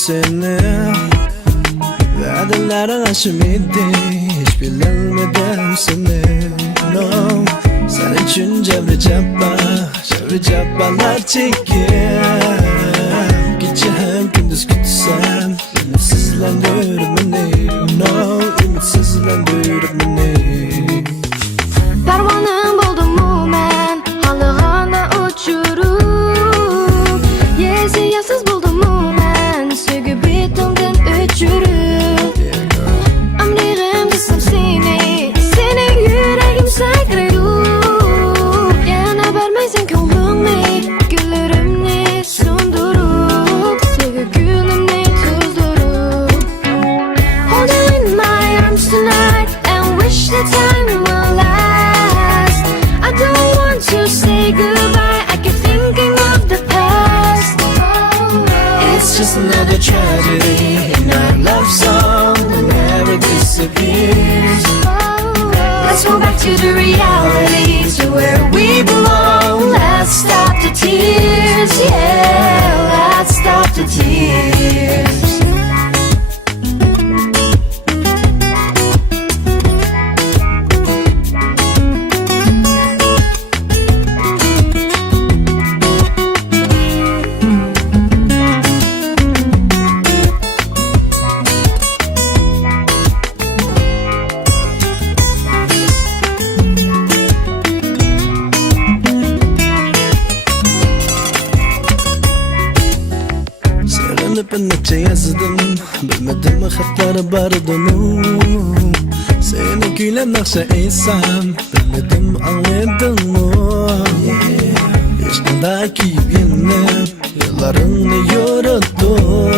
seni. Vədilərin aşım idi, hiç bilənmədən seni. No, sen için cevri cabbalar çekir. Gece hem gündüz gütsem, ümitsizlendir beni. No, ümitsizlendir beni. Pervanım oldum mu mən, halığana uçurup. Yezi yasız buldum mu mən, sögü bitimdən öçürüp. Ömrüm kısım seni, senin yüreğim sakrayıp. Yana vermeysen könlümü, güllerimni sundurup. Sögü gülümni tuzdurup. Hold you in my arms tonight and wish the time will last. I don't want to say goodbye, I keep thinking of the past. It's just another tragedy in our love song that never disappears. Let's go back to the reality, to where we belong. Let's stop the tears, yeah, let's stop the tears. Ben neçe yazdım, bilmedim hatları bardını. Seni gülen nakşa insan, bilmedim anladın mı? Yaşındaki yenip, yıllarını yoruldum.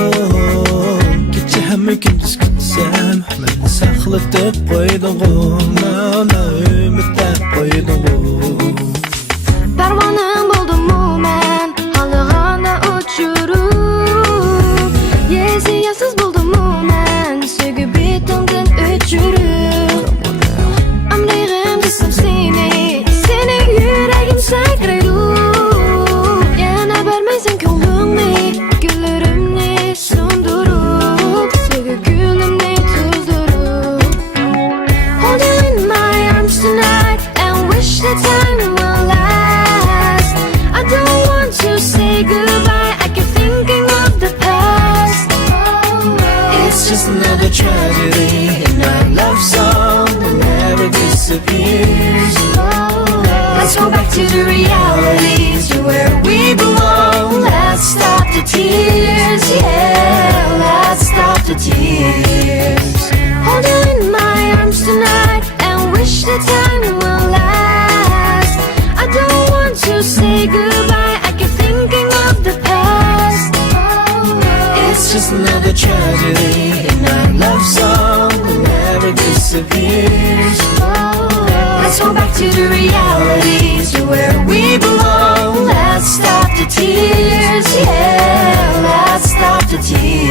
Gece hem gündüz gitsem, beni saklatıp koydum. Bana ümitle koydum. Pervanım oldum mu mən, halığana uçurup. Yezi yasız buldum mu mən, sögü bitimdən öçürüp. Ömrüm kısım seni, senin yüreğim sakrayıp. Yana vermeysen könlümü, güllerimni sundurup. Sögü gülümni tuzdurup. Hold you in my arms tonight and wish the time will last. I don't want to say goodbye, I keep thinking of the past. It's just another tragedy in our love song that never disappears. Let's go back to the reality, to where we belong. Let's stop the tears, yeah, let's stop the tears. Hold you in my arms tonight and wish the time will last. I don't want to say goodbye, I keep thinking of the past. It's just another tragedy in our love song that never disappears. Let's go back to the reality, to where we belong. Let's stop the tears, yeah, let's stop the tears.